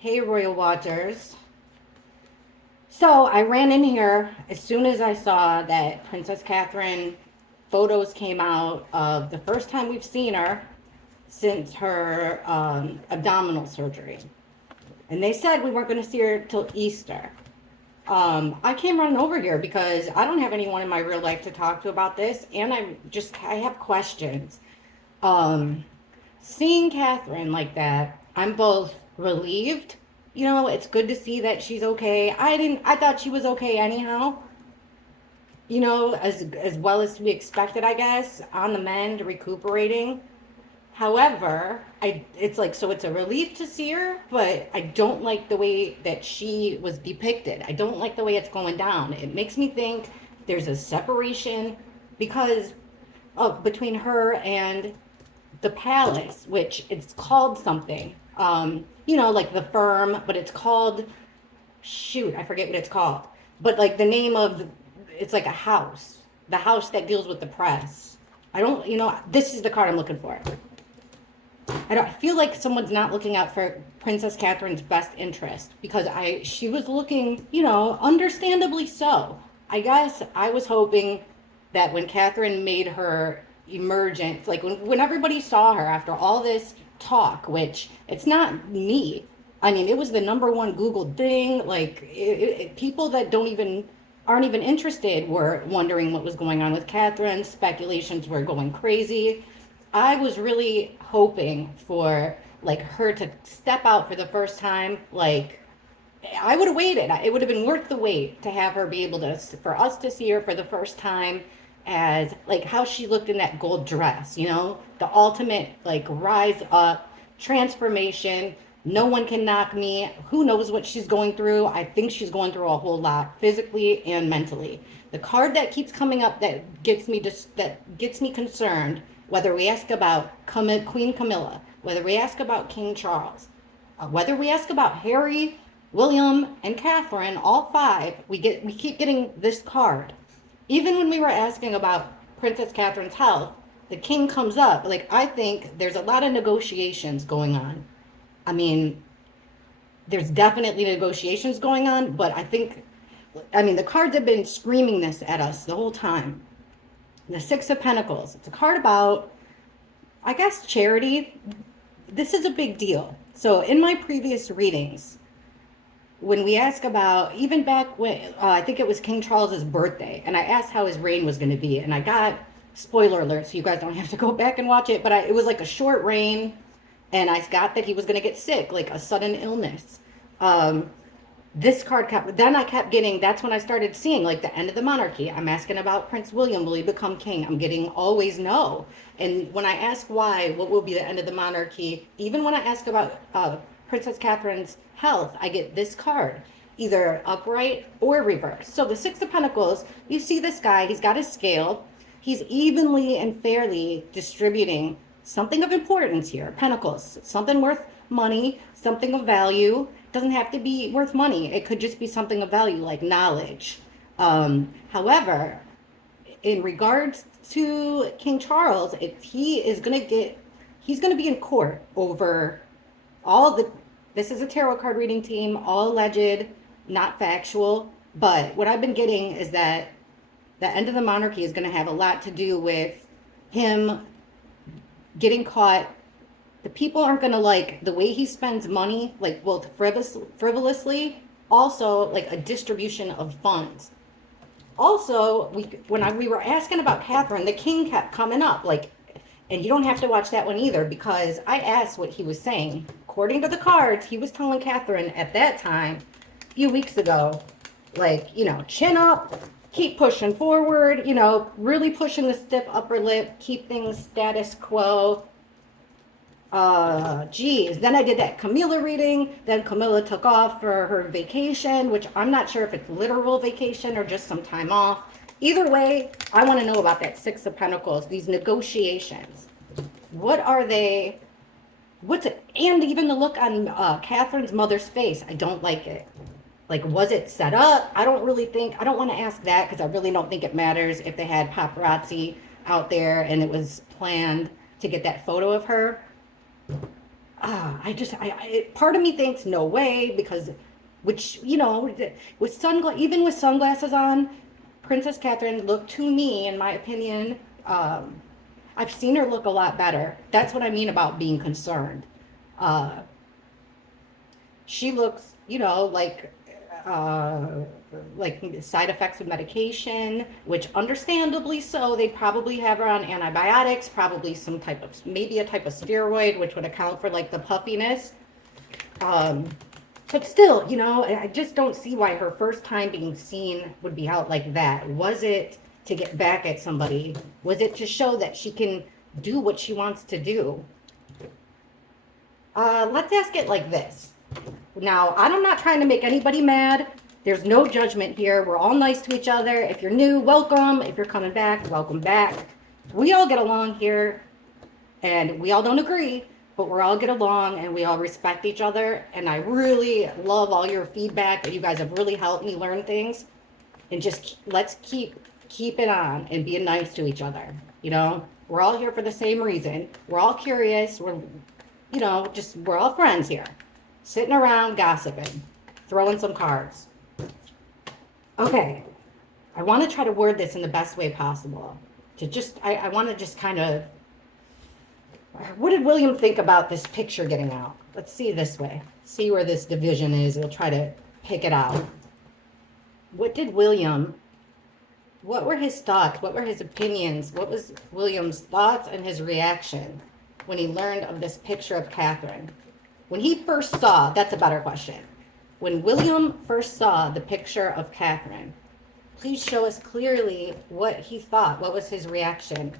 Hey, Royal Watchers. So I ran in here as soon as I saw that Princess Catherine photos came out of the first time we've seen her since her abdominal surgery. And they said we weren't going to see her till Easter. I came running over here because I don't have anyone in my real life to talk to about this, and I have questions. Um, Seeing Catherine like that, I'm both relieved. It's good to see that she's okay. I thought she was okay anyhow. As well as we expected, I guess, on the mend, recuperating. However, it's a relief to see her, but I don't like the way that she was depicted. I don't like the way it's going down. It makes me think there's a separation because of between her and the palace, which it's called something. Like the firm, but it's called, shoot, I forget what it's called. But like the name of it's like a house, the house that deals with the press. I don't, this is the card I'm looking for. I feel like someone's not looking out for Princess Catherine's best interest because she was looking, understandably so. I guess I was hoping that when Catherine made her emergence, like when everybody saw her after all this talk, which it's not me. I mean, it was the number one Googled thing. Like people that don't even aren't even interested were wondering what was going on with Catherine. Speculations were going crazy. I was really hoping for like her to step out for the first time. Like I would have waited. It would have been worth the wait to have her be able to for us to see her for the first time as like how she looked in that gold dress, the ultimate like rise up transformation. No one can knock me. Who knows what she's going through? I think she's going through a whole lot physically and mentally. The card that keeps coming up that gets me concerned, whether we ask about Queen Camilla, whether we ask about King Charles, whether we ask about Harry, William, and Catherine, all five, we keep getting this card. Even when we were asking about Princess Catherine's health, the king comes up. Like I think there's a lot of negotiations going on. I mean, there's definitely negotiations going on, but the cards have been screaming this at us the whole time. The Six of Pentacles. It's a card about, I guess, charity. This is a big deal. So in my previous readings, when we ask about, even back when, I think it was King Charles's birthday, and I asked how his reign was going to be, and I got, spoiler alert, so you guys don't have to go back and watch it, but it was like a short reign, and I got that he was going to get sick, like a sudden illness. This card then I kept getting, that's when I started seeing like the end of the monarchy. I'm asking about Prince William, will he become king? I'm getting always no. And when I ask why, what will be the end of the monarchy, even when I ask about Princess Catherine's health, I get this card, either upright or reversed. So the Six of Pentacles, you see this guy, he's got his scale. He's evenly and fairly distributing something of importance here. Pentacles, something worth money, something of value. Doesn't have to be worth money. It could just be something of value like knowledge. However, in regards to King Charles, he's going to be in court over this is a tarot card reading team, all alleged, not factual. But what I've been getting is that the end of the monarchy is going to have a lot to do with him getting caught. The people aren't going to like the way he spends money, like both frivolously, also like a distribution of funds. Also, we were asking about Catherine, the king kept coming up, like, and you don't have to watch that one either because I asked what he was saying. According to the cards, he was telling Catherine at that time, a few weeks ago, like, chin up, keep pushing forward, really pushing the stiff upper lip, keep things status quo. Geez. Then I did that Camilla reading. Then Camilla took off for her vacation, which I'm not sure if it's literal vacation or just some time off. Either way, I want to know about that Six of Pentacles, these negotiations. What are they? What's it? And even the look on Catherine's mother's face, I don't like it. Like, was it set up? I don't want to ask that because I really don't think it matters if they had paparazzi out there and it was planned to get that photo of her. part of me thinks no way, because, which, with even with sunglasses on, Princess Catherine looked, to me, in my opinion, I've seen her look a lot better. That's what I mean about being concerned. Uh, she looks, like side effects of medication, which understandably so. They probably have her on antibiotics, probably maybe a type of steroid, which would account for like the puffiness. Um, but still, I just don't see why her first time being seen would be out like that. Was it to get back at somebody? Was it to show that she can do what she wants to do? Let's ask it like this. Now, I'm not trying to make anybody mad. There's no judgment here. We're all nice to each other. If you're new, welcome. If you're coming back, welcome back. We all get along here, and we all don't agree, but we all get along and we all respect each other. And I really love all your feedback. You guys have really helped me learn things. And just let's keep it on and being nice to each other. We're all here for the same reason. We're all curious. We're all friends here. Sitting around gossiping, throwing some cards. Okay, I want to try to word this in the best way possible. I want to just kind of, what did William think about this picture getting out? Let's see this way. See where this division is. We'll try to pick it out. What were his thoughts? What were his opinions? What was William's thoughts and his reaction when he learned of this picture of Catherine? When he first saw, that's a better question. When William first saw the picture of Catherine, please show us clearly what he thought. What was his reaction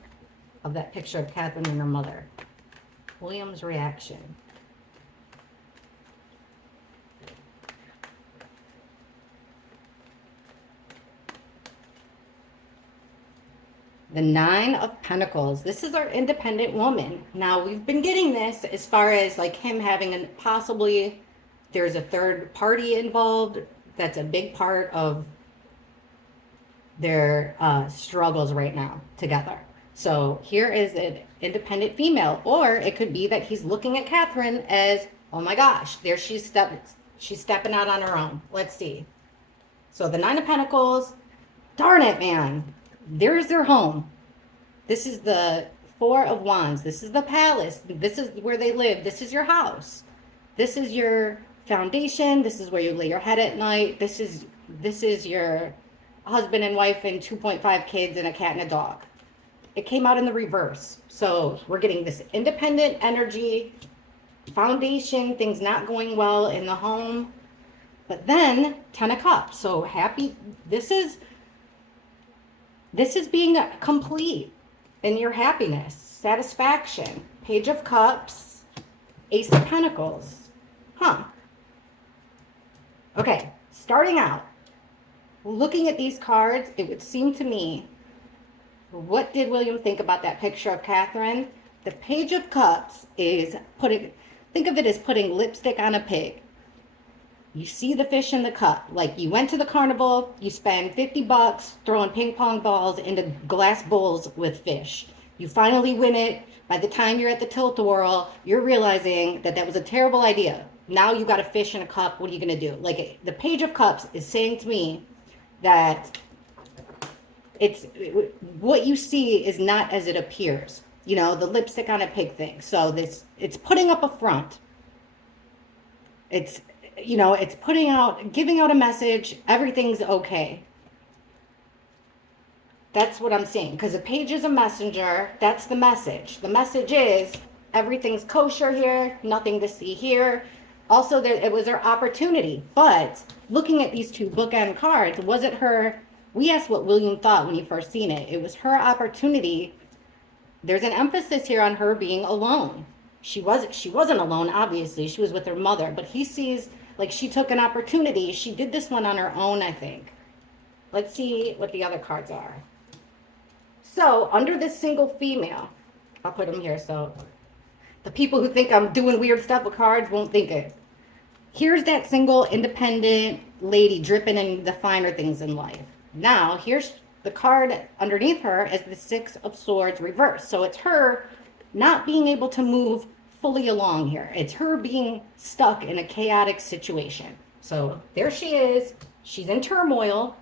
of that picture of Catherine and her mother? William's reaction. The Nine of Pentacles. This is our independent woman. Now, we've been getting this as far as like him having possibly, there's a third party involved. That's a big part of their struggles right now together. So here is an independent female, or it could be that he's looking at Catherine as, oh my gosh, there she's stepping out on her own. Let's see. So the Nine of Pentacles, darn it, man. There's their home. This is the Four of Wands. This is the palace. This is where they live. This is your house. This is your foundation. This is where you lay your head at night. This is your husband and wife and 2.5 kids and a cat and a dog. It came out in the reverse. So we're getting this independent energy, foundation, things not going well in the home. But then 10 of Cups. So happy. This is being complete in your happiness, satisfaction. Page of Cups, Ace of Pentacles. Okay, starting out, looking at these cards, it would seem to me, what did William think about that picture of Catherine? The Page of Cups is think of it as putting lipstick on a pig. You see the fish in the cup. Like you went to the carnival, you spend $50 throwing ping pong balls into glass bowls with fish. You finally win it. By the time you're at the tilt-a-whirl, you're realizing that was a terrible idea. Now you got a fish in a cup. What are you going to do? Like the Page of Cups is saying to me that what you see is not as it appears. The lipstick on a pig thing. So it's putting up a front. It's giving out a message, everything's okay. That's what I'm seeing. Because a page is a messenger, that's the message. The message is, everything's kosher here, nothing to see here. Also, it was her opportunity. But looking at these two bookend cards, was it her? We asked what William thought when he first seen it. It was her opportunity. There's an emphasis here on her being alone. She wasn't alone, obviously. She was with her mother. But he sees like she took an opportunity. She did this one on her own, I think. Let's see what the other cards are. So, under this single female, I'll put them here so the people who think I'm doing weird stuff with cards won't think it. Here's that single independent lady dripping in the finer things in life. Now, here's the card underneath her as the Six of Swords reversed. So it's her not being able to move fully along here. It's her being stuck in a chaotic situation. So there she is. She's in turmoil.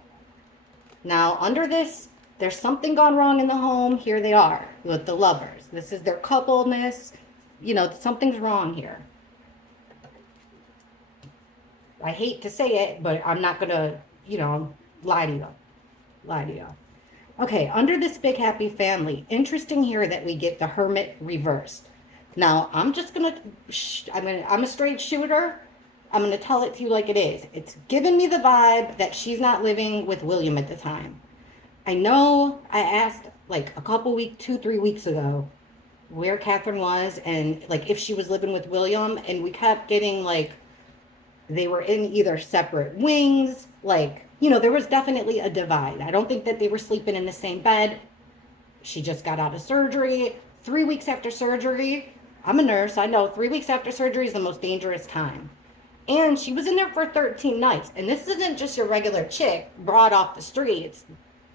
Now, under this, there's something gone wrong in the home. Here they are with the lovers. This is their coupleness. You know, something's wrong here. I hate to say it, but I'm not going to, you know, lie to you. Lie to you. Okay, under this big happy family, interesting here that we get the hermit reversed. Now, I'm just gonna, I'm a straight shooter. I'm gonna tell it to you like it is. It's giving me the vibe that she's not living with William at the time. I know I asked like a couple weeks, 2, 3 weeks ago, where Catherine was and like if she was living with William, and we kept getting like they were in either separate wings, like, you know, there was definitely a divide. I don't think that they were sleeping in the same bed. She just got out of surgery. 3 weeks after surgery, I'm a nurse, I know 3 weeks after surgery is the most dangerous time. And she was in there for 13 nights. And this isn't just your regular chick brought off the streets.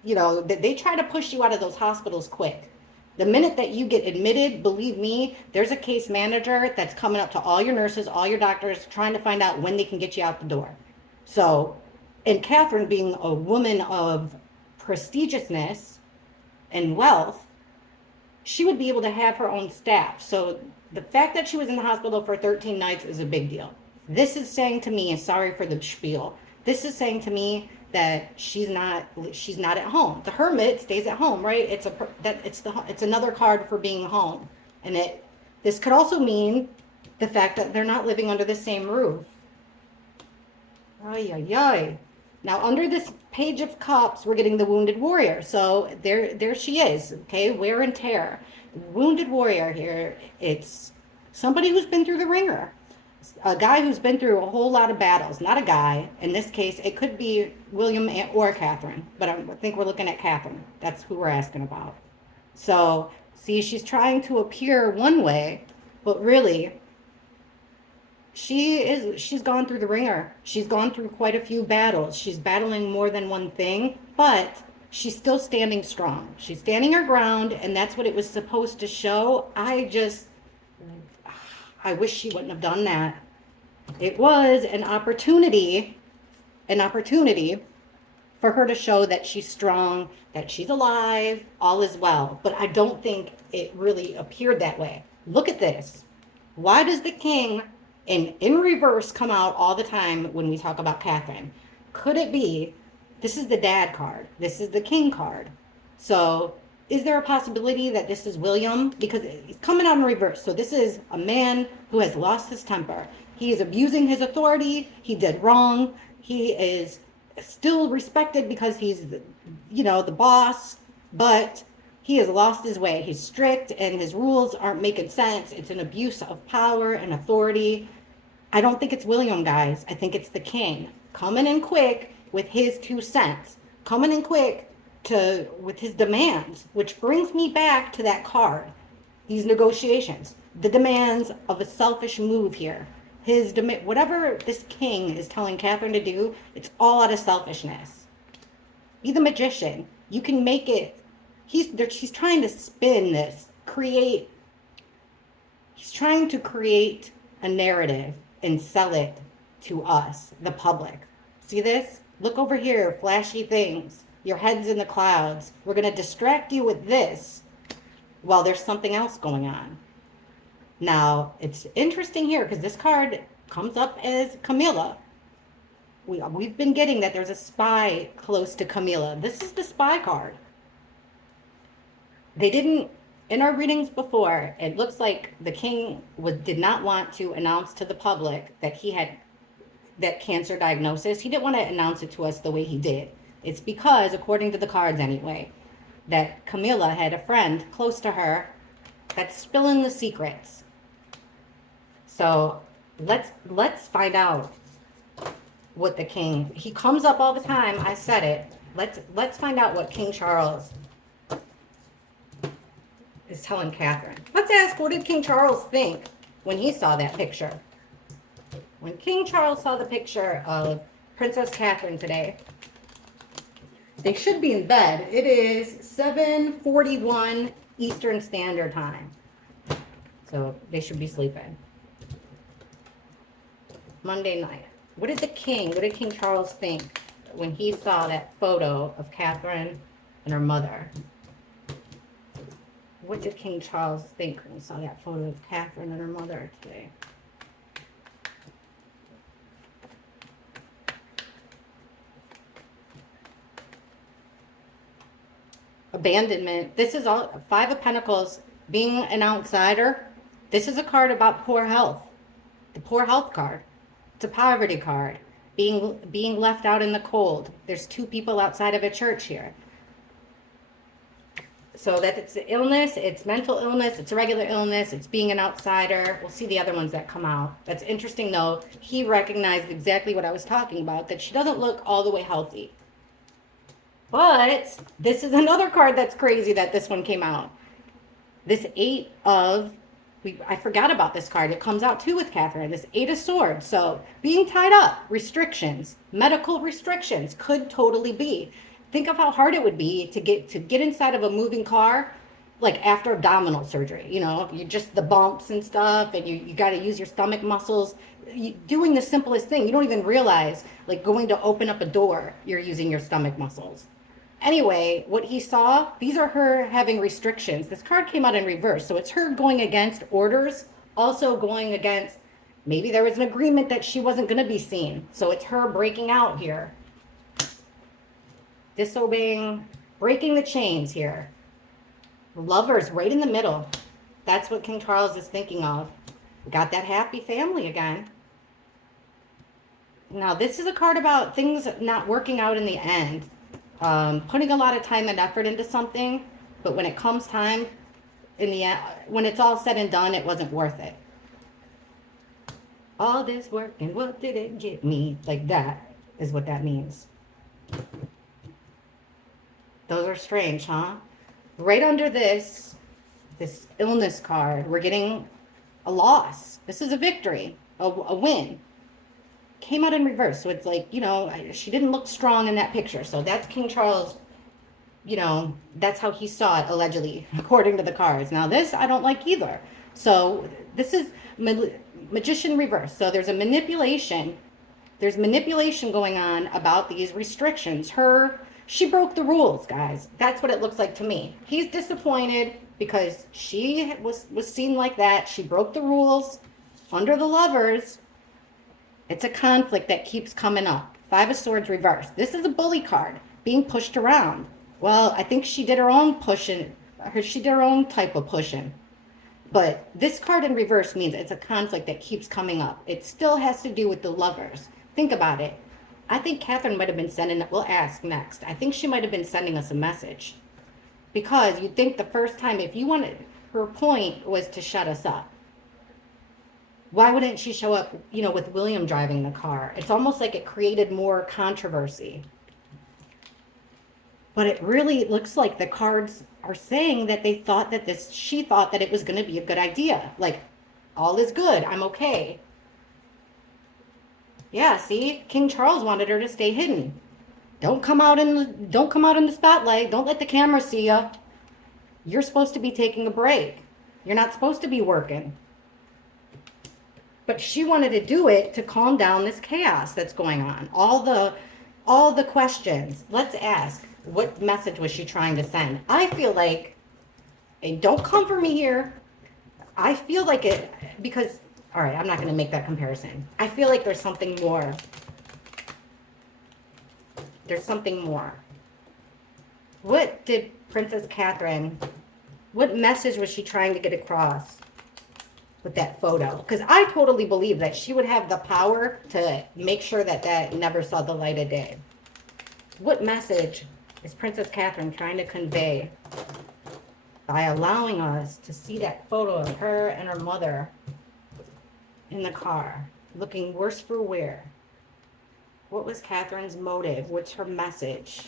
You know, they try to push you out of those hospitals quick. The minute that you get admitted, believe me, there's a case manager that's coming up to all your nurses, all your doctors, trying to find out when they can get you out the door. So, and Catherine being a woman of prestigiousness and wealth, she would be able to have her own staff. So the fact that she was in the hospital for 13 nights is a big deal. This is saying to me, and sorry for the spiel, this is saying to me that she's not at home. The hermit stays at home, right? It's another card for being home. And this could also mean the fact that they're not living under the same roof. Ay, ay, ay. Now, under this page of cups, we're getting the wounded warrior. So there she is, okay? Wear and tear. Wounded warrior here. It's somebody who's been through the ringer. A guy who's been through a whole lot of battles. Not a guy. In this case, it could be William or Catherine. But I think we're looking at Catherine. That's who we're asking about. So, see, she's trying to appear one way, but really, she's gone through the ringer. She's gone through quite a few battles. She's battling more than one thing, but she's still standing strong. She's standing her ground, and that's what it was supposed to show. I wish she wouldn't have done that. It was an opportunity for her to show that she's strong, that she's alive, all is well. But I don't think it really appeared that way. Look at this. Why does the king in reverse come out all the time when we talk about Catherine? Could it be, this is the dad card, this is the king card. So is there a possibility that this is William? Because he's coming out in reverse. So this is a man who has lost his temper. He is abusing his authority. He did wrong. He is still respected because he's, the boss, but he has lost his way. He's strict and his rules aren't making sense. It's an abuse of power and authority. I don't think it's William, guys. I think it's the king coming in quick with his 2 cents. Coming in quick with his demands, which brings me back to that card. These negotiations, the demands of a selfish move here. Whatever this king is telling Catherine to do, it's all out of selfishness. Be the magician. You can make it. She's trying to spin this, he's trying to create a narrative and sell it to us, the public. See this? Look over here, flashy things. Your head's in the clouds. We're going to distract you with this while there's something else going on. Now, it's interesting here because this card comes up as Camilla. We've been getting that there's a spy close to Camilla. This is the spy card. They didn't, in our readings before, it looks like the king did not want to announce to the public that he had that cancer diagnosis. He didn't want to announce it to us the way he did. It's because, according to the cards anyway, that Camilla had a friend close to her that's spilling the secrets. So let's find out what the king, he comes up all the time. I said it. Let's find out what King Charles is telling Catherine. Let's ask, what did King Charles think when he saw that picture? When King Charles saw the picture of Princess Catherine today, they should be in bed. It is 7:41 Eastern Standard Time. So they should be sleeping. Monday night. What did King Charles think when he saw that photo of Catherine and her mother? What did King Charles think when he saw that photo of Catherine and her mother today? Abandonment. This is all Five of Pentacles. Being an outsider. This is a card about poor health. The poor health card. It's a poverty card. Being left out in the cold. There's two people outside of a church here. So that it's illness, it's mental illness, it's a regular illness, it's being an outsider. We'll see the other ones that come out. That's interesting though. He recognized exactly what I was talking about, that she doesn't look all the way healthy. But this is another card that's crazy that this one came out. This I forgot about this card. It comes out too with Catherine. This Eight of Swords. So being tied up, restrictions, medical restrictions could totally be. Think of how hard it would be to get inside of a moving car, like after abdominal surgery. You know, you just the bumps and stuff, and you got to use your stomach muscles. Doing the simplest thing, you don't even realize, like going to open up a door, you're using your stomach muscles. Anyway, what he saw, these are her having restrictions. This card came out in reverse, so it's her going against orders, also going against, maybe there was an agreement that she wasn't going to be seen. So it's her breaking out here. Disobeying, breaking the chains here. Lovers right in the middle. That's what King Charles is thinking of. Got that happy family again. Now, this is a card about things not working out in the end. Putting a lot of time and effort into something, but when it comes time, in the end, when it's all said and done, it wasn't worth it. All this work and what did it get me? Like that is what that means. Those are strange, huh? Right under this illness card, we're getting a loss. This is a victory, a win. Came out in reverse. So it's like, you know, she didn't look strong in that picture. So that's King Charles, you know, that's how he saw it, allegedly, according to the cards. Now this, I don't like either. So this is Magician reverse. So there's a manipulation. There's manipulation going on about these restrictions. She broke the rules, guys. That's what it looks like to me. He's disappointed because she was seen like that. She broke the rules under the Lovers. It's a conflict that keeps coming up. Five of Swords reverse. This is a bully card, being pushed around. Well, I think she did her own pushing. She did her own type of pushing. But this card in reverse means it's a conflict that keeps coming up. It still has to do with the Lovers. Think about it. I think Catherine might have been sending, we'll ask next. I think she might have been sending us a message. Because you'd think the first time, if you wanted, her point was to shut us up. Why wouldn't she show up, you know, with William driving the car? It's almost like it created more controversy. But it really looks like the cards are saying that they thought that she thought that it was going to be a good idea. Like, all is good. I'm okay. Yeah, see? King Charles wanted her to stay hidden. Don't come out in the spotlight. Don't let the camera see you. You're supposed to be taking a break. You're not supposed to be working. But she wanted to do it to calm down this chaos that's going on. All the questions. Let's ask, what message was she trying to send? I feel like, and don't come for me here, I feel like it, because, all right, I'm not going to make that comparison. I feel like there's something more. There's something more. What did Princess Catherine, what message was she trying to get across with that photo? Because I totally believe that she would have the power to make sure that that never saw the light of day. What message is Princess Catherine trying to convey by allowing us to see that photo of her and her mother in the car, looking worse for wear? What was Catherine's motive? What's her message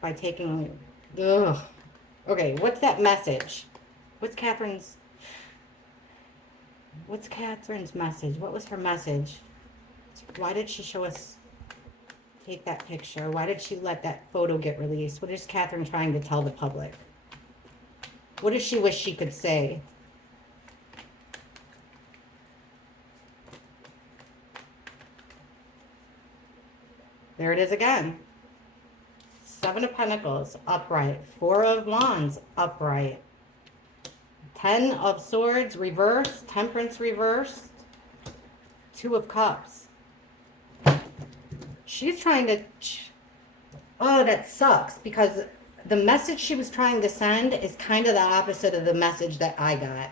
by taking... Ugh. Okay, what's that message? What's Catherine's message? What was her message? Why did she show us, take that picture? Why did she let that photo get released? What is Catherine trying to tell the public? What does she wish she could say? There it is again. Seven of Pentacles, upright. Four of Wands, upright. 10 of Swords, reversed. Temperance, reversed. Two of Cups. She's trying to... Oh, that sucks, because the message she was trying to send is kind of the opposite of the message that I got.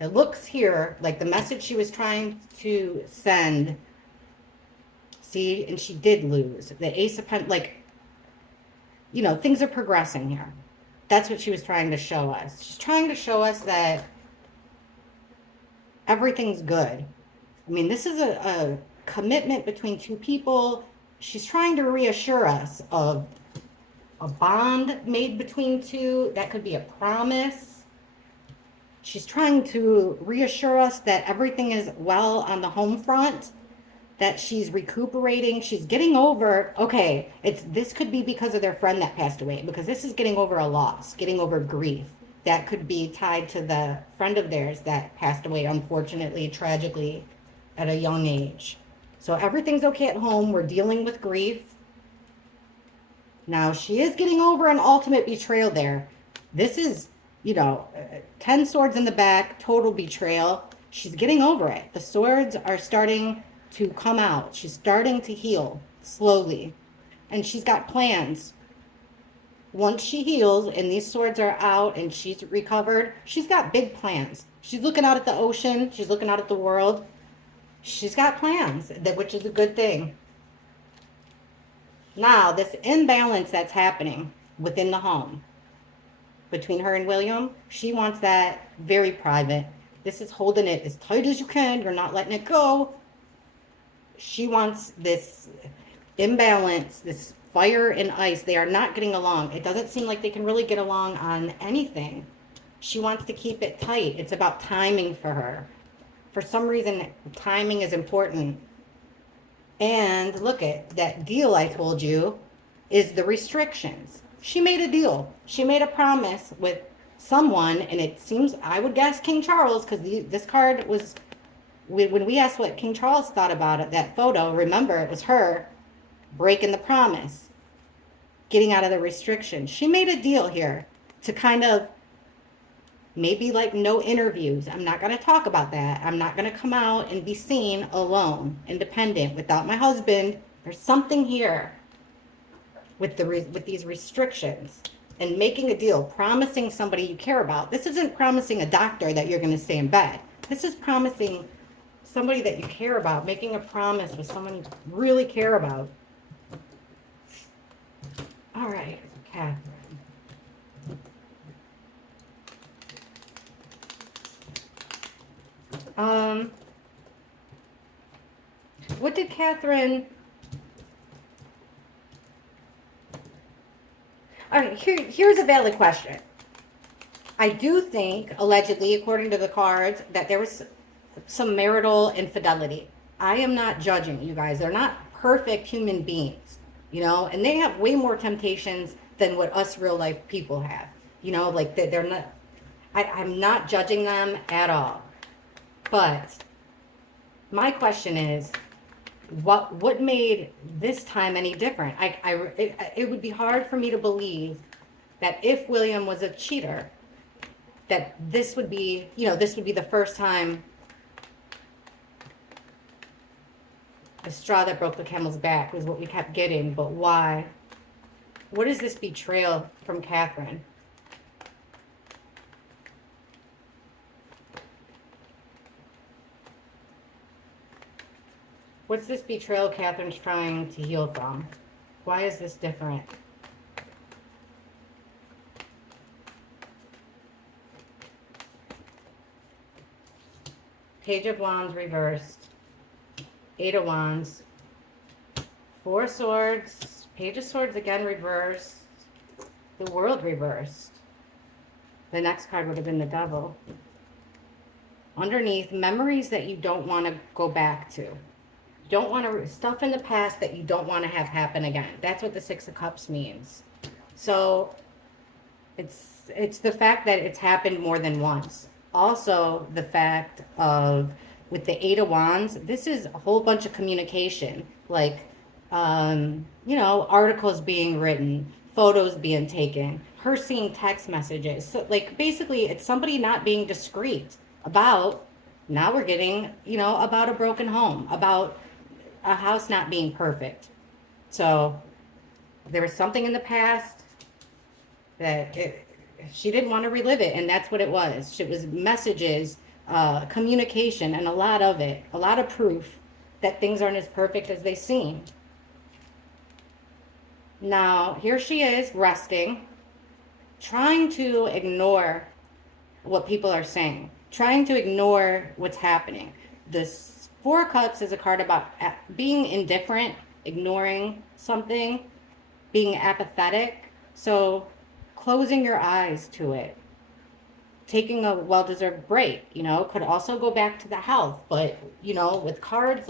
It looks here like the message she was trying to send... See, and she did lose. The Ace of Pentacles, like... You know, things are progressing here. That's what she was trying to show us. She's trying to show us that everything's good. I mean, this is a commitment between two people. She's trying to reassure us of a bond made between two. That could be a promise. She's trying to reassure us that everything is well on the home front, that she's recuperating, she's getting over, okay, this could be because of their friend that passed away, because this is getting over a loss, getting over grief. That could be tied to the friend of theirs that passed away, unfortunately, tragically, at a young age. So everything's okay at home. We're dealing with grief. Now, she is getting over an ultimate betrayal there. This is, 10 swords in the back, total betrayal. She's getting over it. The swords are starting to come out. She's starting to heal slowly. And she's got plans. Once she heals and these swords are out and she's recovered, she's got big plans. She's looking out at the ocean. She's looking out at the world. She's got plans, which is a good thing. Now, this imbalance that's happening within the home between her and William, she wants that very private. This is holding it as tight as you can. You're not letting it go. She wants this imbalance, this fire and ice. They are not getting along. It doesn't seem like they can really get along on anything. She wants to keep it tight. It's about timing for her. For some reason, timing is important. And look at that deal I told you is the restrictions. She made a deal. She made a promise with someone, and it seems, I would guess King Charles, because this card was... When we asked what King Charles thought about it, that photo, remember, it was her breaking the promise, getting out of the restrictions. She made a deal here to kind of maybe like no interviews. I'm not going to talk about that. I'm not going to come out and be seen alone, independent, without my husband. There's something here with these restrictions and making a deal, promising somebody you care about. This isn't promising a doctor that you're going to stay in bed. This is promising somebody that you care about, making a promise with someone you really care about. All right, Catherine. What did Catherine... All right, here's a valid question. I do think, allegedly, according to the cards, that there was some marital infidelity. I am not judging you guys. They're not perfect human beings, and they have way more temptations than what us real life people have. Like they're not, I'm not judging them at all. But my question is, what made this time any different? It would be hard for me to believe that if William was a cheater, that this would be, this would be the first time, the straw that broke the camel's back was what we kept getting. But why? What is this betrayal from Catherine? What's this betrayal Catherine's trying to heal from? Why is this different? Page of Wands reversed. Eight of Wands. Four Swords. Page of Swords again reversed. The World reversed. The next card would have been the Devil. Underneath, memories that you don't want to go back to. You don't want to... Stuff in the past that you don't want to have happen again. That's what the Six of Cups means. So, it's the fact that it's happened more than once. Also, the fact of... With the Eight of Wands, this is a whole bunch of communication. Like, You know, articles being written, photos being taken, her seeing text messages. So, like, basically, it's somebody not being discreet about, now we're getting, you know, about a broken home, about a house not being perfect. So, there was something in the past that she didn't want to relive it, and that's what it was. It was messages, communication, and a lot of it, a lot of proof that things aren't as perfect as they seem. Now, here she is resting, trying to ignore what people are saying, trying to ignore what's happening. This Four of Cups is a card about being indifferent, ignoring something, being apathetic. So, closing your eyes to it, taking a well-deserved break, you know, could also go back to the health. But, you know, with cards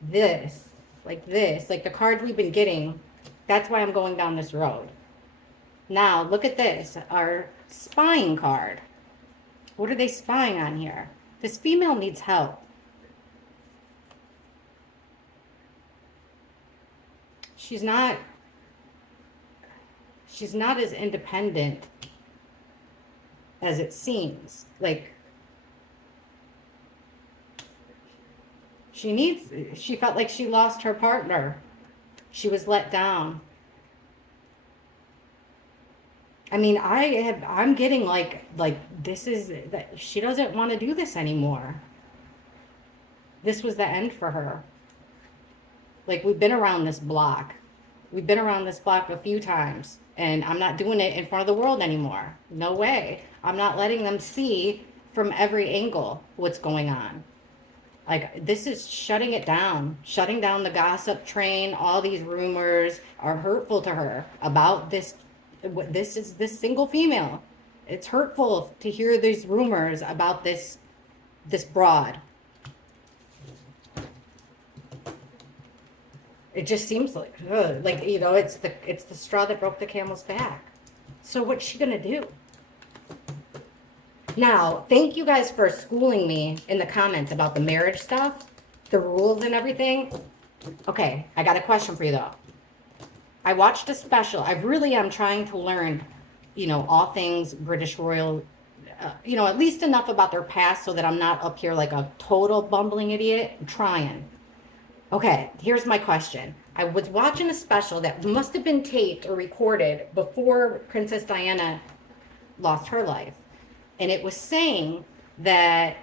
this, like the cards we've been getting, that's why I'm going down this road. Now, look at this, our spying card. What are they spying on here? This female needs help. She's not as independent as it seems. Like, she felt like she lost her partner. She was let down. I mean, I'm getting like this is that she doesn't want to do this anymore. This was the end for her. Like, we've been around this block. We've been around this block a few times, and I'm not doing it in front of the world anymore. No way. I'm not letting them see from every angle what's going on. Like, this is shutting it down, shutting down the gossip train. All these rumors are hurtful to her about this. This is this single female. It's hurtful to hear these rumors about this broad. It just seems like, ugh, like, you know, it's the straw that broke the camel's back. So what's she gonna do? Now, thank you guys for schooling me in the comments about the marriage stuff, the rules and everything. Okay, I got a question for you though. I watched a special. I really am trying to learn, you know, all things British royal, you know, at least enough about their past so that I'm not up here like a total bumbling idiot. I'm trying. Okay, here's my question. I was watching a special that must have been taped or recorded before Princess Diana lost her life. And it was saying that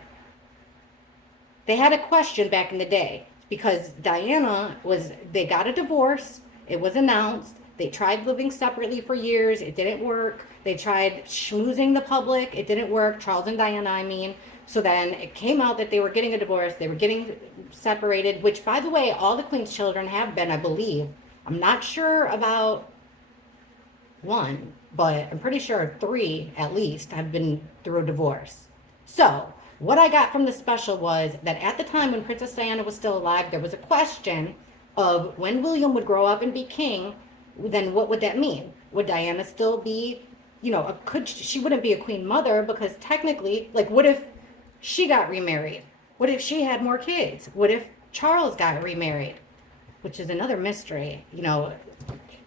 they had a question back in the day because they got a divorce. It was announced. They tried living separately for years. It didn't work. They tried schmoozing the public. It didn't work. Charles and Diana, I mean. So then it came out that they were getting a divorce. They were getting separated, which, by the way, all the Queen's children have been, I believe. I'm not sure about one, but I'm pretty sure 3 at least have been through a divorce. So what I got from the special was that at the time when Princess Diana was still alive, there was a question of when William would grow up and be king, then what would that mean? Would Diana still be, you know, she wouldn't be a queen mother because technically, like, what if she got remarried? What if she had more kids? What if Charles got remarried? Which is another mystery, you know,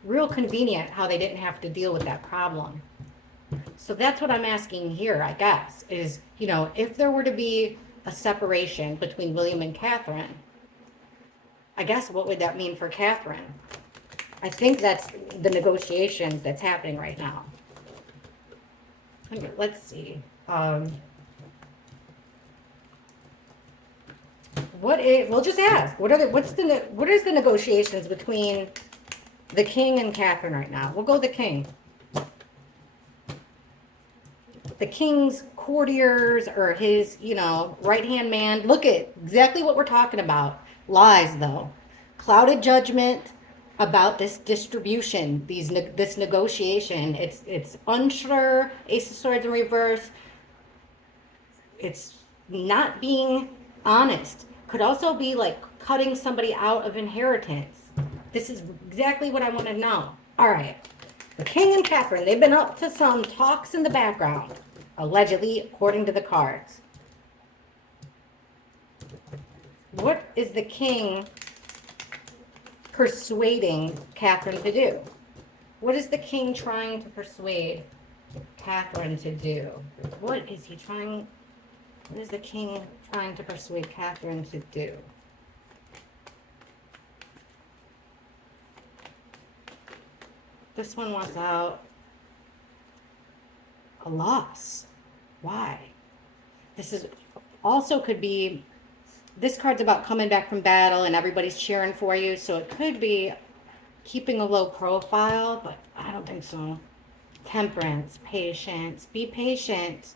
real convenient how they didn't have to deal with that problem. So that's what I'm asking here, I guess, is, you know, if there were to be a separation between William and Catherine, I guess what would that mean for Catherine? I think that's the negotiations that's happening right now. Let's see. We'll just ask. What is the negotiations between the king and Catherine right now? We'll go the king. The king's courtiers or his, you know, right-hand man. Look at exactly what we're talking about. Lies, though. Clouded judgment about this distribution, this negotiation. It's unsure. Ace of Swords in reverse. It's not being honest. Could also be like cutting somebody out of inheritance. This is exactly what I want to know. All right. The king and Catherine, they've been up to some talks in the background, allegedly, according to the cards. What is the king persuading Catherine to do? What is the king trying to persuade Catherine to do? What is he trying? What is the king trying to persuade Catherine to do? This one wants out a loss. Why? This is also could be, this card's about coming back from battle and everybody's cheering for you. So it could be keeping a low profile, but I don't think so. Temperance, patience, be patient.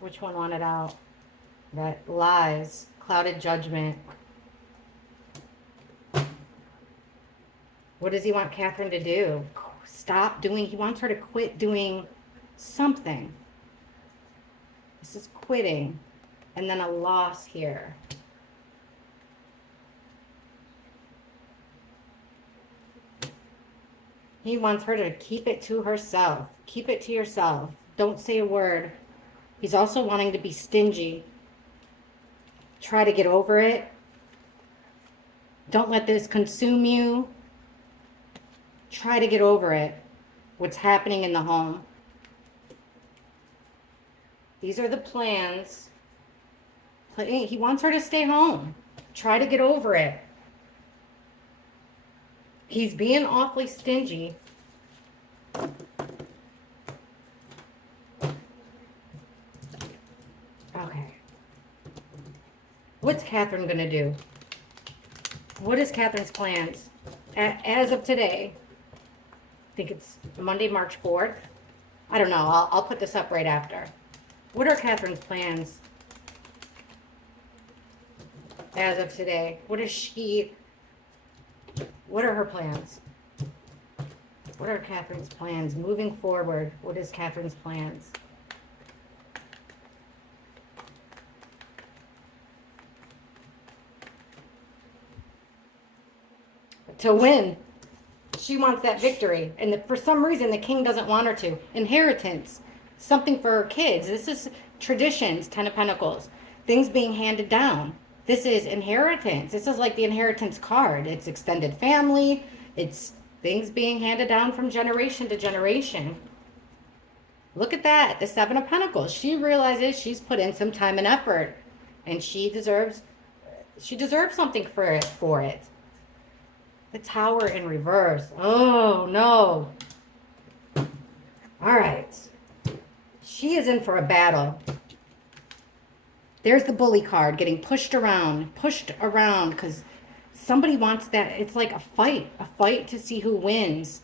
Which one wanted out? That lies, clouded judgment. What does he want Catherine to do? Stop doing, he wants her to quit doing something. This is quitting. And then a loss here. He wants her to keep it to herself. Keep it to yourself. Don't say a word. He's also wanting to be stingy. Try to get over it. Don't let this consume you. Try to get over it. What's happening in the home. These are the plans. He wants her to stay home. Try to get over it. He's being awfully stingy. Okay. What's Catherine going to do? What is Catherine's plans? As of today, I think it's Monday, March 4th. I don't know. I'll put this up right after. What are Catherine's plans as of today? What are her plans? What are Catherine's plans moving forward? What is Catherine's plans? To win. She wants that victory. And for some reason, the king doesn't want her to. Inheritance. Something for her kids. This is traditions, Ten of Pentacles. Things being handed down. This is inheritance. This is like the inheritance card. It's extended family. It's things being handed down from generation to generation. Look at that. The Seven of Pentacles. She realizes she's put in some time and effort. And she deserves something for it. The Tower in reverse. Oh, no. All right. She is in for a battle. There's the bully card getting pushed around because somebody wants that. It's like a fight to see who wins.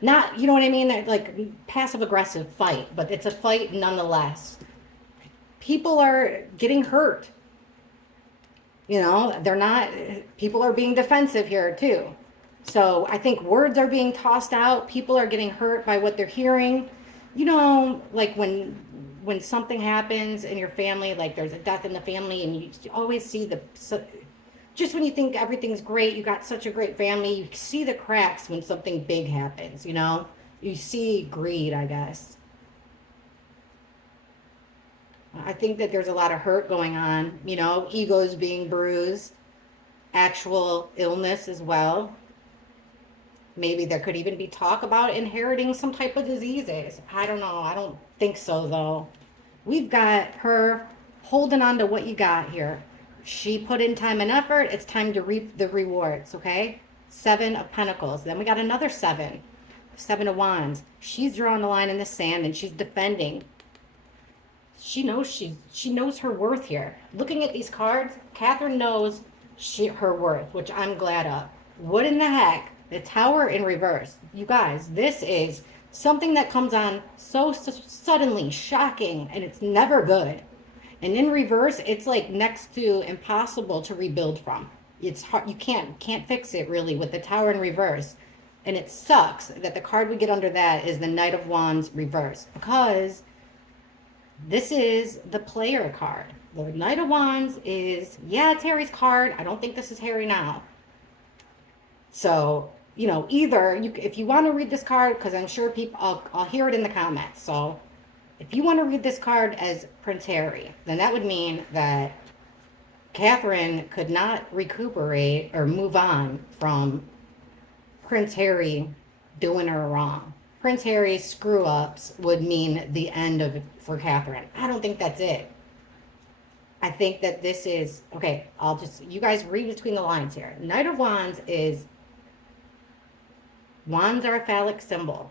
Not, you know what I mean? Like passive aggressive fight, but it's a fight nonetheless. People are getting hurt. You know, people are being defensive here too. So I think words are being tossed out. People are getting hurt by what they're hearing. You know, like when something happens in your family, like there's a death in the family and you always see just when you think everything's great, you got such a great family, you see the cracks when something big happens, you know? You see greed, I guess. I think that there's a lot of hurt going on, you know, egos being bruised, actual illness as well. Maybe there could even be talk about inheriting some type of diseases. I don't know. I don't think so, though. We've got her holding on to what you got here. She put in time and effort. It's time to reap the rewards, okay? Seven of Pentacles. Then we got another seven. Seven of Wands. She's drawing a line in the sand and she's defending. She knows her worth here. Looking at these cards, Catherine knows her worth, which I'm glad of. What in the heck? The Tower in reverse. You guys, this is something that comes on so suddenly, shocking, and it's never good. And in reverse, it's like next to impossible to rebuild from. It's hard. You can't fix it really with the Tower in reverse. And it sucks that the card we get under that is the Knight of Wands reverse, because this is the player card. The Knight of Wands is, yeah, it's Harry's card. I don't think this is Harry now. So, you know, either if you want to read this card, because I'm sure I'll hear it in the comments. So if you want to read this card as Prince Harry, then that would mean that Catherine could not recuperate or move on from Prince Harry doing her wrong. Prince Harry's screw ups would mean the end of it for Catherine. I don't think that's it. I think that this is okay. I'll just, you guys read between the lines here. Knight of Wands is, wands are a phallic symbol.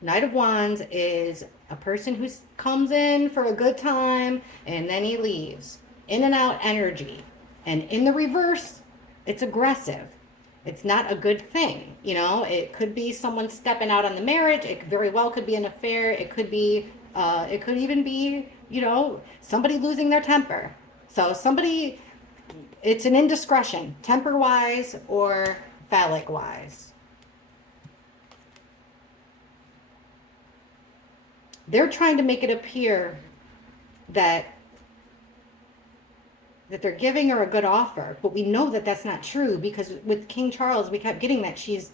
Knight of Wands is a person who comes in for a good time and then he leaves. In and out energy. And in the reverse, it's aggressive. It's not a good thing. You know, it could be someone stepping out on the marriage. It very well could be an affair. It could even be, you know, somebody losing their temper. So somebody, it's an indiscretion, temper wise or phallic wise. They're trying to make it appear that they're giving her a good offer, but we know that that's not true, because with King Charles, we kept getting that he's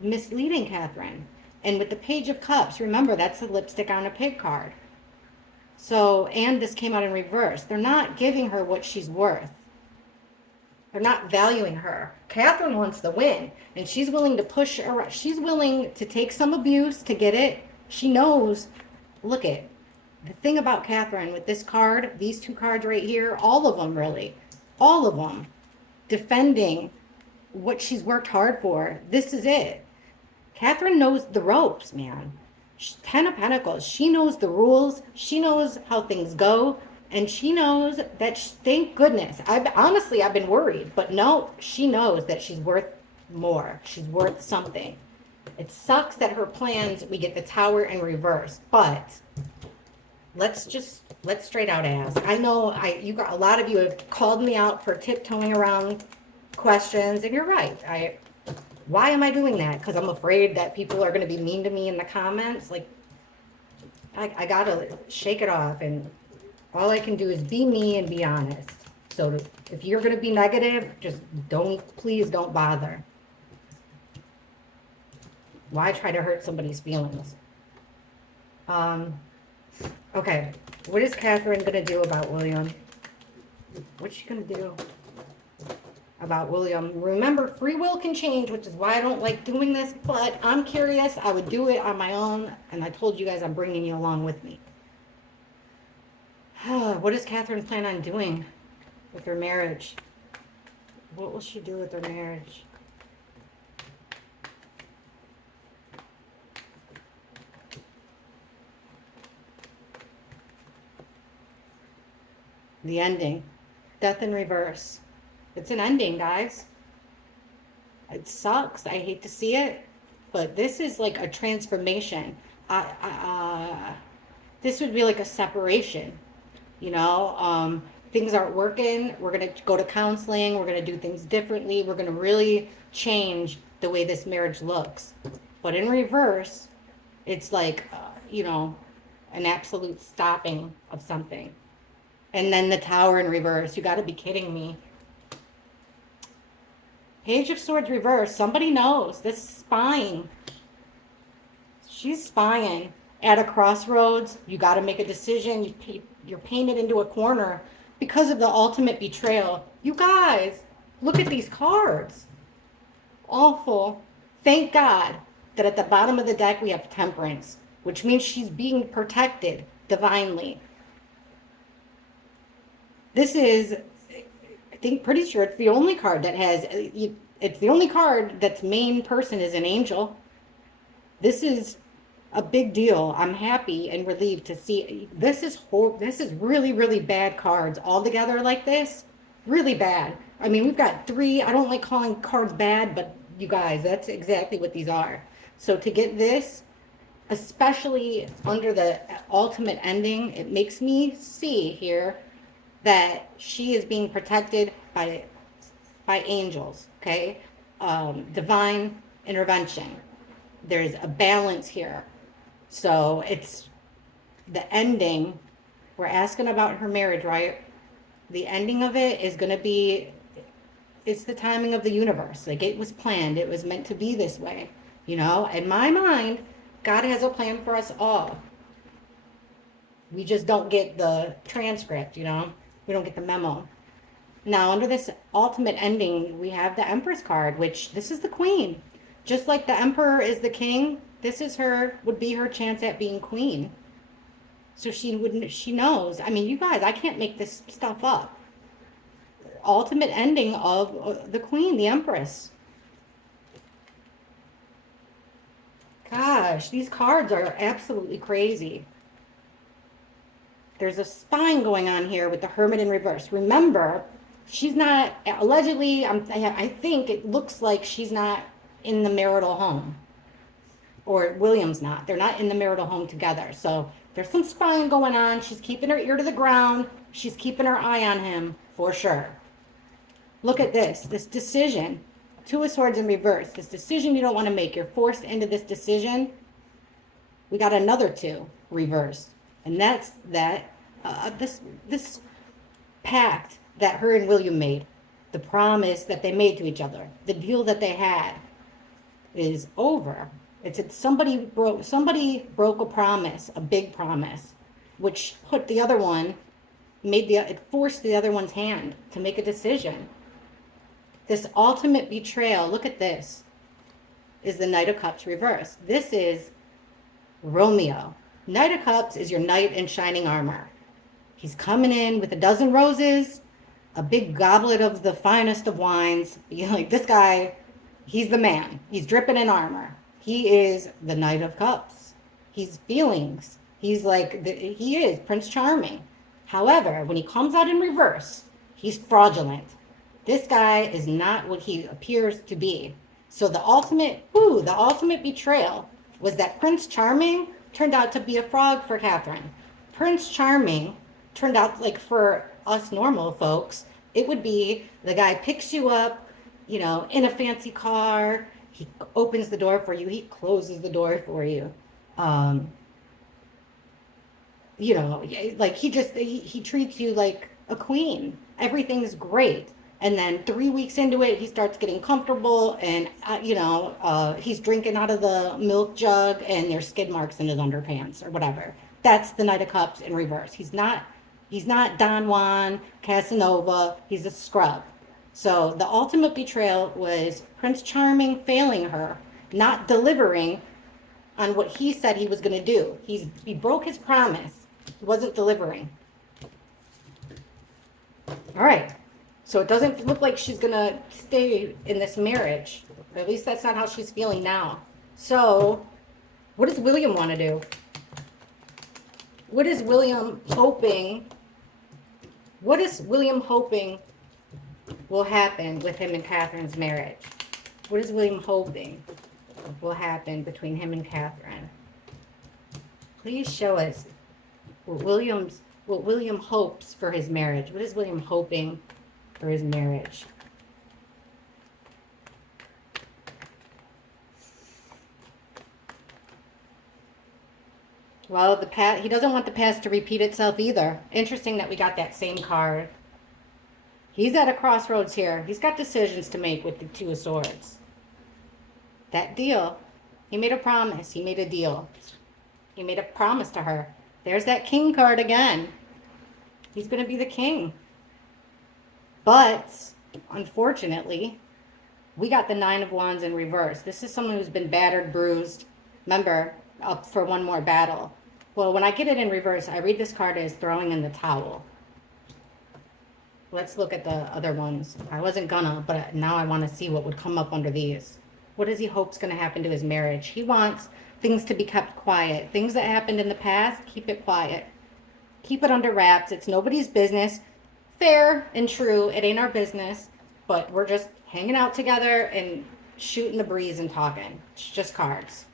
misleading Catherine. And with the Page of Cups, remember, that's the lipstick on a pig card. So, and this came out in reverse. They're not giving her what she's worth. They're not valuing her. Catherine wants the win, and she's willing to push her. She's willing to take some abuse to get it. She knows, look at, the thing about Catherine with this card, these two cards right here, all of them really, all of them, defending what she's worked hard for. This is it. Catherine knows the ropes, man. 10 of Pentacles. She knows the rules. She knows how things go. And she knows that, thank goodness. Honestly, I've been worried. But no, she knows that she's worth more. She's worth something. It sucks that her plans, we get the Tower in reverse. But let's straight out ask. I know you got a lot of you have called me out for tiptoeing around questions, and you're right. Why am I doing that? Because I'm afraid that people are going to be mean to me in the comments. Like, I gotta shake it off, and all I can do is be me and be honest. So if you're going to be negative, just please don't bother. Why try to hurt somebody's feelings? Okay, what is Catherine going to do about William? What's she going to do about William? Remember, free will can change, which is why I don't like doing this, but I'm curious. I would do it on my own, and I told you guys I'm bringing you along with me. What does Catherine plan on doing with her marriage? What will she do with her marriage? The ending. Death in reverse. It's an ending, guys. It sucks. I hate to see it. But this is like a transformation. This would be like a separation. You know, things aren't working. We're going to go to counseling. We're going to do things differently. We're going to really change the way this marriage looks. But in reverse, it's like, you know, an absolute stopping of something. And then the Tower in reverse. You got to be kidding me. Page of Swords reverse. Somebody knows. This is spying. She's spying. At a crossroads, you got to make a decision. You're painted into a corner because of the ultimate betrayal. You guys, look at these cards. Awful. Thank God that at the bottom of the deck we have Temperance, which means she's being protected divinely. This is, I think, pretty sure it's the only card that has, it's the only card that's main person is an angel. This is a big deal. I'm happy and relieved to see. This is really, really bad cards all together like this. Really bad. I mean, we've got three. I don't like calling cards bad, but you guys, that's exactly what these are. So to get this, especially under the ultimate ending, it makes me see here that she is being protected by angels, okay? Divine intervention. There's a balance here. So it's the ending. We're asking about her marriage, right? The ending of it is going to be, it's the timing of the universe. Like, it was planned. It was meant to be this way. You know, in my mind, God has a plan for us all. We just don't get the transcript, you know? We don't get the memo. Now, under this ultimate ending, we have the Empress card, which this is the queen. Just like the Emperor is the king, this is her, would be her chance at being queen. So she knows. I mean, you guys, I can't make this stuff up. Ultimate ending of the queen, the Empress. Gosh, these cards are absolutely crazy. There's a spine going on here with the Hermit in reverse. Remember, she's not, allegedly, I think it looks like she's not in the marital home. Or William's not. They're not in the marital home together. So there's some spying going on. She's keeping her ear to the ground. She's keeping her eye on him for sure. Look at this decision. Two of Swords in reverse. This decision you don't want to make. You're forced into this decision. We got another two reversed. And that's that, this pact that her and William made. The promise that they made to each other. The deal that they had is over. Somebody broke a promise, a big promise, which put the other one, it forced the other one's hand to make a decision. This ultimate betrayal, look at this, is the Knight of Cups reversed. This is Romeo. Knight of Cups is your knight in shining armor. He's coming in with a dozen roses, a big goblet of the finest of wines. Like, this guy, he's the man. He's dripping in armor. He is the Knight of Cups. He's feelings. He's like, he is Prince Charming. However, when he comes out in reverse, he's fraudulent. This guy is not what he appears to be. So the ultimate betrayal was that Prince Charming turned out to be a frog for Catherine. Prince Charming turned out, like, for us normal folks, it would be the guy picks you up, you know, in a fancy car. He opens the door for you. He closes the door for you. You know, like, he treats you like a queen. Everything's great. And then 3 weeks into it, he starts getting comfortable and, he's drinking out of the milk jug and there's skid marks in his underpants or whatever. That's the Knight of Cups in reverse. He's not Don Juan, Casanova. He's a scrub. So the ultimate betrayal was Prince Charming failing her, not delivering on what he said he was going to do. He broke his promise. He wasn't delivering. All right. So it doesn't look like she's going to stay in this marriage. At least that's not how she's feeling now. So what does William want to do? What is William hoping? What is William hoping will happen with him and Catherine's marriage? What is William hoping will happen between him and Catherine? Please show us what William hopes for his marriage. What is William hoping for his marriage? Well, he doesn't want the past to repeat itself either. Interesting that we got that same card. He's at a crossroads here. He's got decisions to make with the Two of Swords. That deal, he made a promise. He made a deal. He made a promise to her. There's that king card again. He's going to be the king. But, unfortunately, we got the Nine of Wands in reverse. This is someone who's been battered, bruised. Remember, up for one more battle. Well, when I get it in reverse, I read this card as throwing in the towel. Let's look at the other ones. I wasn't gonna, but now I want to see what would come up under these. What does he hope's going to happen to his marriage? He wants things to be kept quiet. Things that happened in the past, keep it quiet. Keep it under wraps. It's nobody's business. Fair and true. It ain't our business. But we're just hanging out together and shooting the breeze and talking. It's just cards.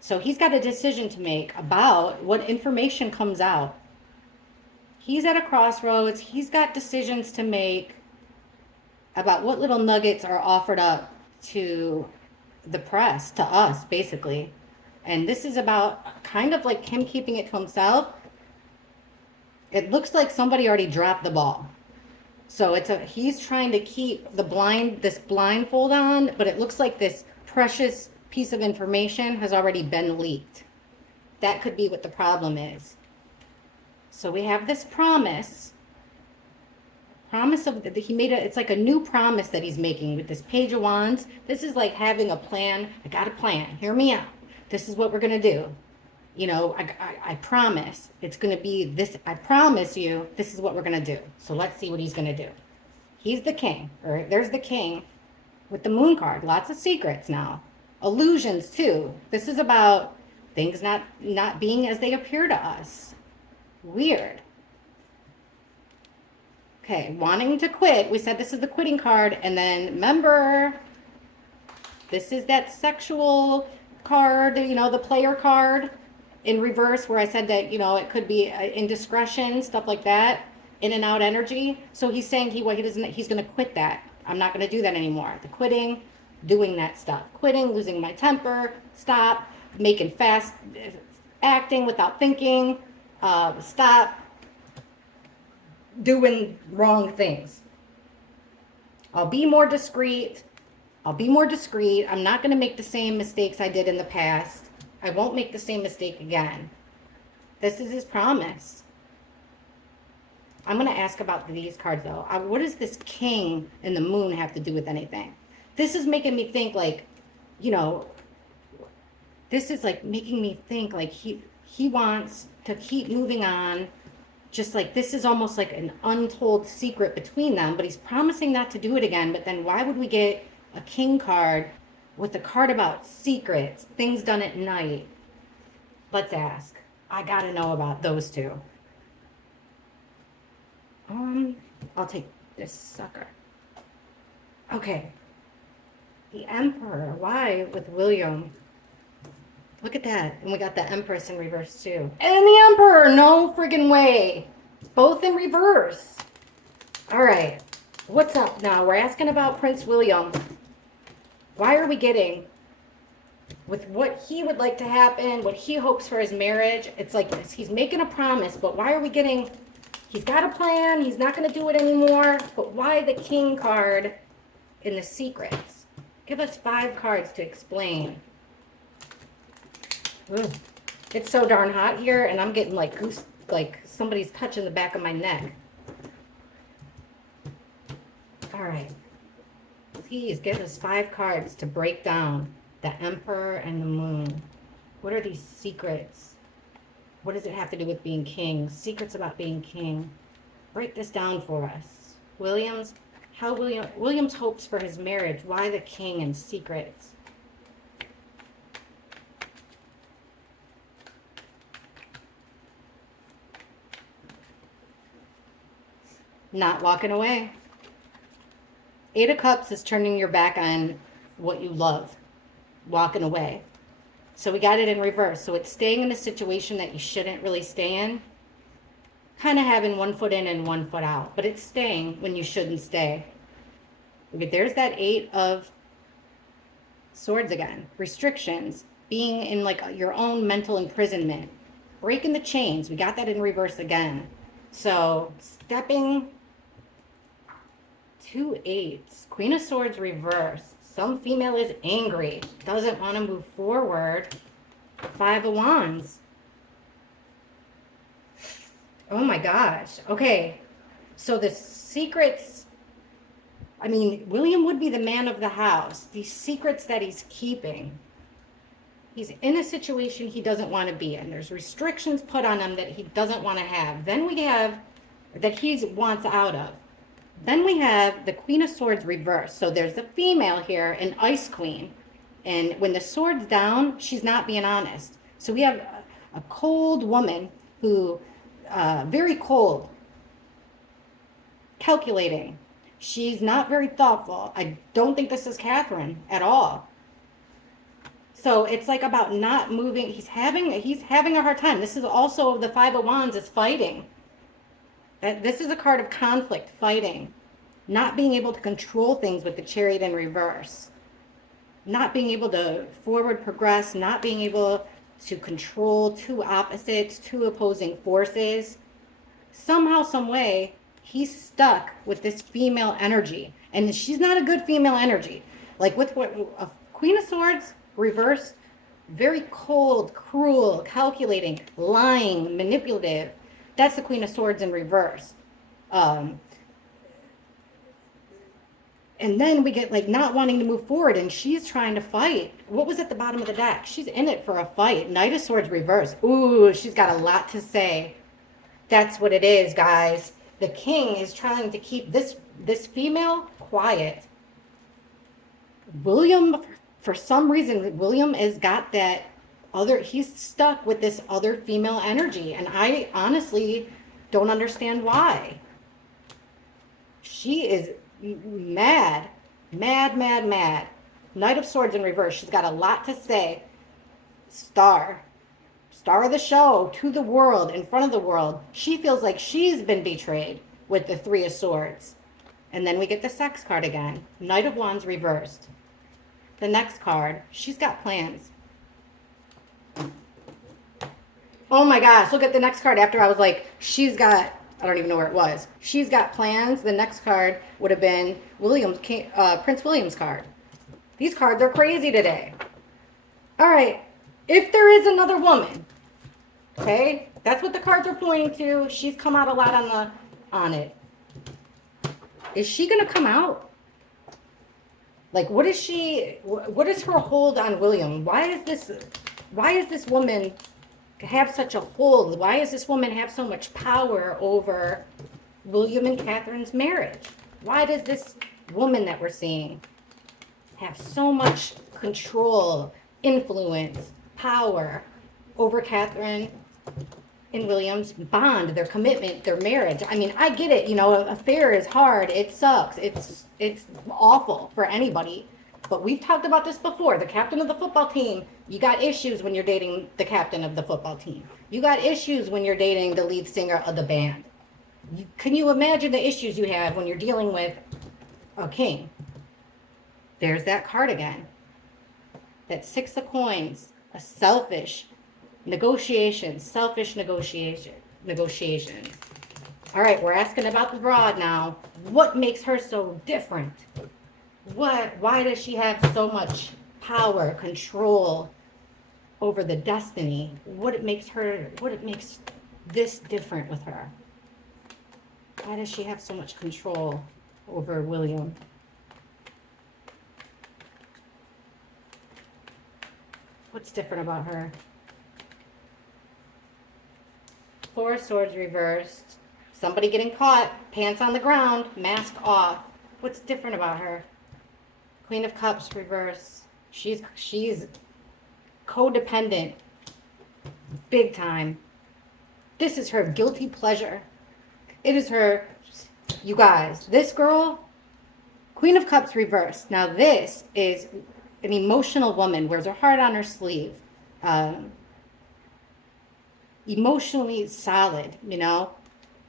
So he's got a decision to make about what information comes out. He's at a crossroads. He's got decisions to make about what little nuggets are offered up to the press, to us, basically. And this is about kind of like him keeping it to himself. It looks like somebody already dropped the ball. So he's trying to keep this blindfold on, but it looks like this precious piece of information has already been leaked. That could be what the problem is. So we have this promise promise of he made it's like a new promise that he's making with this Page of Wands. This is like having a plan. I got a plan. Hear me out. This is what we're going to do. You know, I promise it's going to be this. I promise you this is what we're going to do. So let's see what he's going to do. He's the king. All right, there's the king with the moon card. Lots of secrets now. Illusions too. This is about things not being as they appear to us. Weird. Okay, wanting to quit. We said this is the quitting card. And then remember, this is that sexual card, you know, the player card in reverse where I said that, you know, it could be indiscretion, stuff like that, in and out energy. So he's saying he's going to quit that. I'm not going to do that anymore. The quitting, doing that stuff. Quitting, losing my temper, stop, making fast, acting without thinking, stop doing wrong things. I'll be more discreet. I'm not going to make the same mistakes I did in the past. I won't make the same mistake again. This is his promise. I'm going to ask about these cards, though. What does this king and the moon have to do with anything? This is making me think like, you know, this is like making me think like he wants to keep moving on. Just like this is almost like an untold secret between them, but he's promising not to do it again. But then why would we get a king card with a card about secrets, things done at night? Let's ask. I got to know about those two. I'll take this sucker. Okay. The Emperor. Why with William? Look at that. And we got the Empress in reverse too. And the Emperor. No friggin' way. Both in reverse. All right. What's up now? We're asking about Prince William. Why are we getting with what he would like to happen, what he hopes for his marriage? It's like this. He's making a promise, but why are we getting, he's got a plan. He's not going to do it anymore. But why the king card in the secrets? Give us 5 cards to explain. Ugh. It's so darn hot here, and I'm getting like goose, like somebody's touching the back of my neck. All right. Please give us 5 cards to break down the Emperor and the Moon. What are these secrets? What does it have to do with being king? Secrets about being king. Break this down for us. Williams hopes for his marriage. Why the king and secrets? Not walking away. 8 of Cups is turning your back on what you love. Walking away. So we got it in reverse. So it's staying in a situation that you shouldn't really stay in. Kind of having one foot in and one foot out. But it's staying when you shouldn't stay. Okay, there's that 8 of Swords again. Restrictions. Being in like your own mental imprisonment. Breaking the chains. We got that in reverse again. So stepping... 2 8s. Queen of Swords reverse. Some female is angry. Doesn't want to move forward. 5 of Wands. Oh my gosh. Okay. So the secrets, I mean, William would be the man of the house. These secrets that he's keeping. He's in a situation he doesn't want to be in. There's restrictions put on him that he doesn't want to have. Then we have that he wants out of. Then we have the Queen of Swords reversed. So there's a female here, an Ice Queen. And when the sword's down, she's not being honest. So we have a cold woman who, very cold, calculating. She's not very thoughtful. I don't think this is Catherine at all. So it's like about not moving. He's having a hard time. This is also the 5 of Wands is fighting. This is a card of conflict, fighting, not being able to control things with the Chariot in reverse, not being able to forward progress, not being able to control 2 opposites, 2 opposing forces. Somehow, some way, he's stuck with this female energy, and she's not a good female energy. Like with what a Queen of Swords reversed, very cold, cruel, calculating, lying, manipulative. That's the Queen of Swords in reverse. And then we get like not wanting to move forward, and she's trying to fight. What was at the bottom of the deck? She's in it for a fight. Knight of Swords reverse. Ooh, she's got a lot to say. That's what it is, guys. The king is trying to keep this female quiet. William, for some reason, William has got that other, he's stuck with this other female energy. And I honestly don't understand why. She is mad, mad, mad, mad. Knight of Swords in reverse. She's got a lot to say. Star of the show, to the world, in front of the world. She feels like she's been betrayed with the Three of Swords. And then we get the sex card again. Knight of Wands reversed. The next card, she's got plans. Oh my gosh, look at the next card after I was like, she's got, I don't even know where it was. She's got plans. The next card would have been Prince William's card. These cards are crazy today. All right, if there is another woman, okay, that's what the cards are pointing to. She's come out a lot on it. Is she gonna come out? Like, what is her hold on William? Why is this woman have such a hold? Why does this woman have so much power over William and Catherine's marriage? Why does this woman that we're seeing have so much control, influence, power over Catherine and William's bond, their commitment, their marriage? I mean, I get it. You know, an affair is hard. It sucks. It's awful for anybody. But we've talked about this before. The captain of the football team, you got issues when you're dating the captain of the football team. You got issues when you're dating the lead singer of the band. Can you imagine the issues you have when you're dealing with a king? There's that card again. That Six of Coins, a selfish negotiations. All right, we're asking about the broad now. What makes her so different? Why does she have so much power, control over the destiny? What makes this different with her? Why does she have so much control over William? What's different about her? Four of Swords reversed. Somebody getting caught, pants on the ground, mask off. What's different about her? Queen of Cups reverse. She's codependent, big time. This is her guilty pleasure. It is her, you guys, this girl, Queen of Cups reversed. Now this is an emotional woman, wears her heart on her sleeve. Emotionally solid, you know.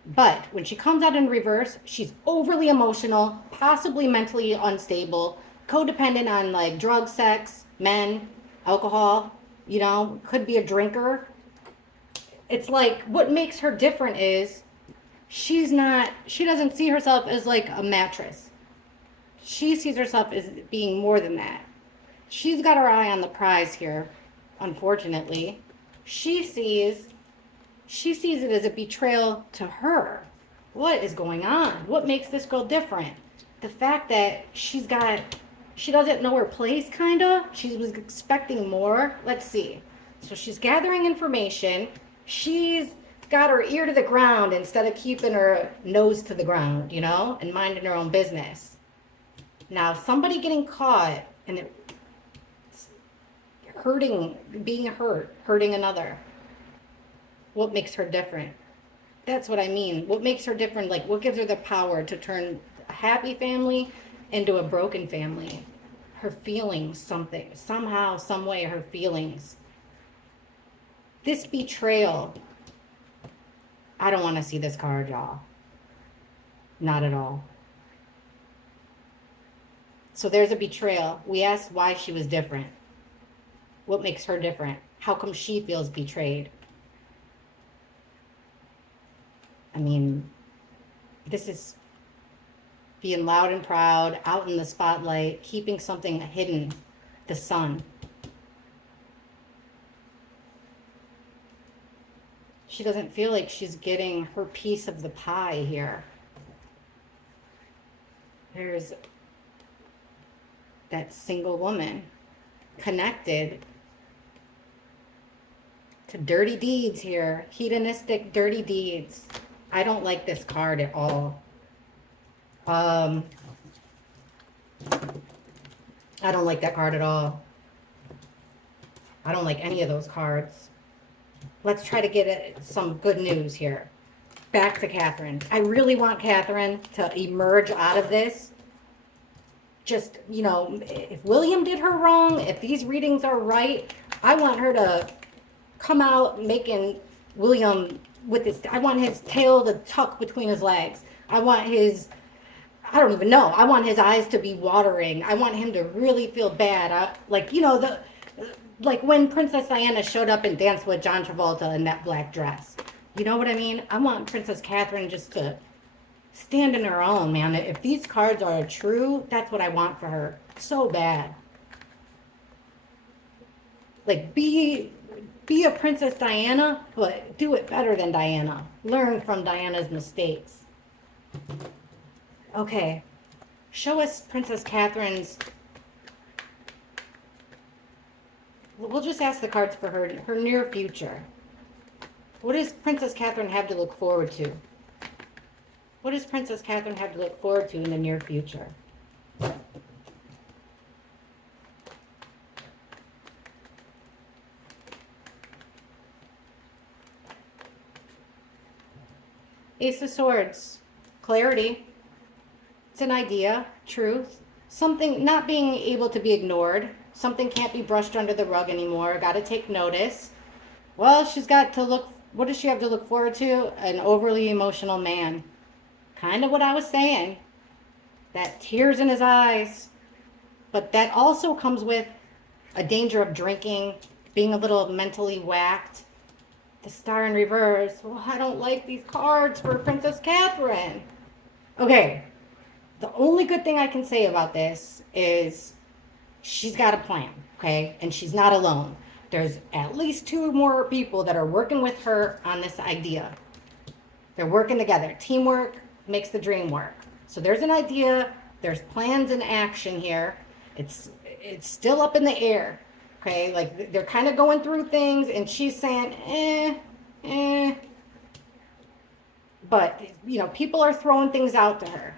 But when she comes out in reverse, she's overly emotional, possibly mentally unstable, codependent on like drugs, sex, men, alcohol, you know, could be a drinker. It's like what makes her different is she doesn't see herself as like a mattress. She sees herself as being more than that. She's got her eye on the prize here, unfortunately. She sees it as a betrayal to her. What is going on? What makes this girl different? The fact that she doesn't know her place, kind of. She was expecting more. Let's see. So she's gathering information. She's got her ear to the ground instead of keeping her nose to the ground, you know, and minding her own business. Now, somebody getting caught and hurting another. What makes her different? That's what I mean. What makes her different? Like, what gives her the power to turn a happy family into a broken family? Her feelings, somehow, some way, her feelings. This betrayal. I don't want to see this card, y'all. Not at all. So there's a betrayal. We asked why she was different. What makes her different? How come she feels betrayed? I mean, this is being loud and proud, out in the spotlight, keeping something hidden, the sun. She doesn't feel like she's getting her piece of the pie here. There's that single woman connected to dirty deeds here. Hedonistic dirty deeds. I don't like this card at all. I don't like that card at all. I don't like any of those cards. Let's try to get some good news here. Back to Catherine. I really want Catherine to emerge out of this. Just, you know, if William did her wrong, if these readings are right, I want her to come out making William with his, I want his tail to tuck between his legs. I want his, I don't even know. I want his eyes to be watering. I want him to really feel bad. Like, you know, like when Princess Diana showed up and danced with John Travolta in that black dress. You know what I mean? I want Princess Catherine just to stand in her own, man. If these cards are true, that's what I want for her. So bad. Like, be a Princess Diana, but do it better than Diana. Learn from Diana's mistakes. Okay. Show us Princess Catherine's... We'll just ask the cards for her near future. What does Princess Catherine have to look forward to? What does Princess Catherine have to look forward to in the near future? Ace of Swords. Clarity. It's an idea. Truth. Something not being able to be ignored. Something can't be brushed under the rug anymore. Got to take notice. Well, she's got to look... What does she have to look forward to? An overly emotional man. Kind of what I was saying. That tears in his eyes. But that also comes with a danger of drinking, being a little mentally whacked. The Star in reverse. Well, I don't like these cards for Princess Catherine. Okay. The only good thing I can say about this is she's got a plan, okay? And she's not alone. There's at least 2 more people that are working with her on this idea. They're working together. Teamwork makes the dream work. So there's an idea. There's plans and action here. It's still up in the air. Okay, like they're kind of going through things, and she's saying, But, you know, people are throwing things out to her.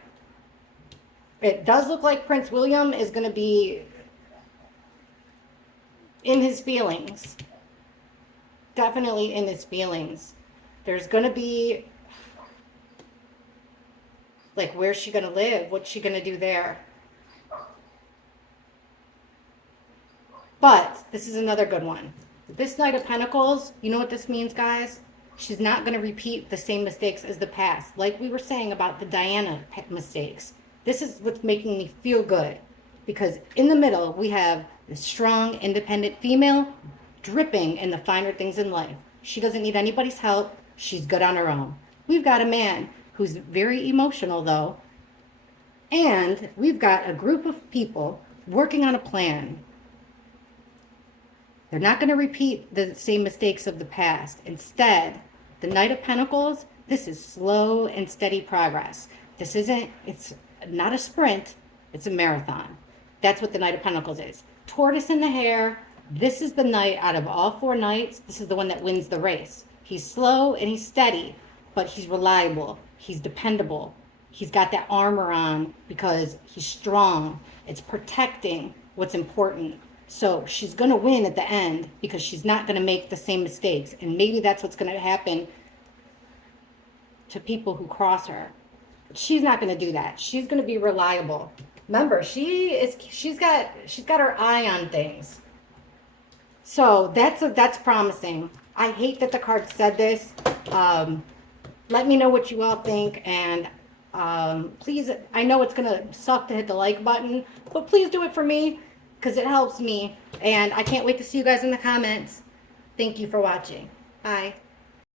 It does look like Prince William is going to be in his feelings. Definitely in his feelings. There's going to be, like, where's she going to live? What's she going to do there? But this is another good one. This Knight of Pentacles, you know what this means, guys? She's not going to repeat the same mistakes as the past. Like we were saying about the Diana mistakes. This is what's making me feel good. Because in the middle, we have this strong, independent female dripping in the finer things in life. She doesn't need anybody's help. She's good on her own. We've got a man who's very emotional, though. And we've got a group of people working on a plan. They're not going to repeat the same mistakes of the past. Instead, the Knight of Pentacles, this is slow and steady progress. It's not a sprint, it's a marathon. That's what the Knight of Pentacles is. Tortoise in the hare. This is the knight out of all 4 knights. This is the one that wins the race. He's slow and he's steady, but he's reliable. He's dependable. He's got that armor on because he's strong. It's protecting what's important. So she's going to win at the end because she's not going to make the same mistakes. And maybe that's what's going to happen to people who cross her. But she's not going to do that. She's going to be reliable. Remember, she's got her eye on things. So that's promising. I hate that the card said this. Let me know what you all think, and please, I know it's gonna suck to hit the like button, but please do it for me because it helps me, and I can't wait to see you guys in the comments. Thank you for watching. Bye.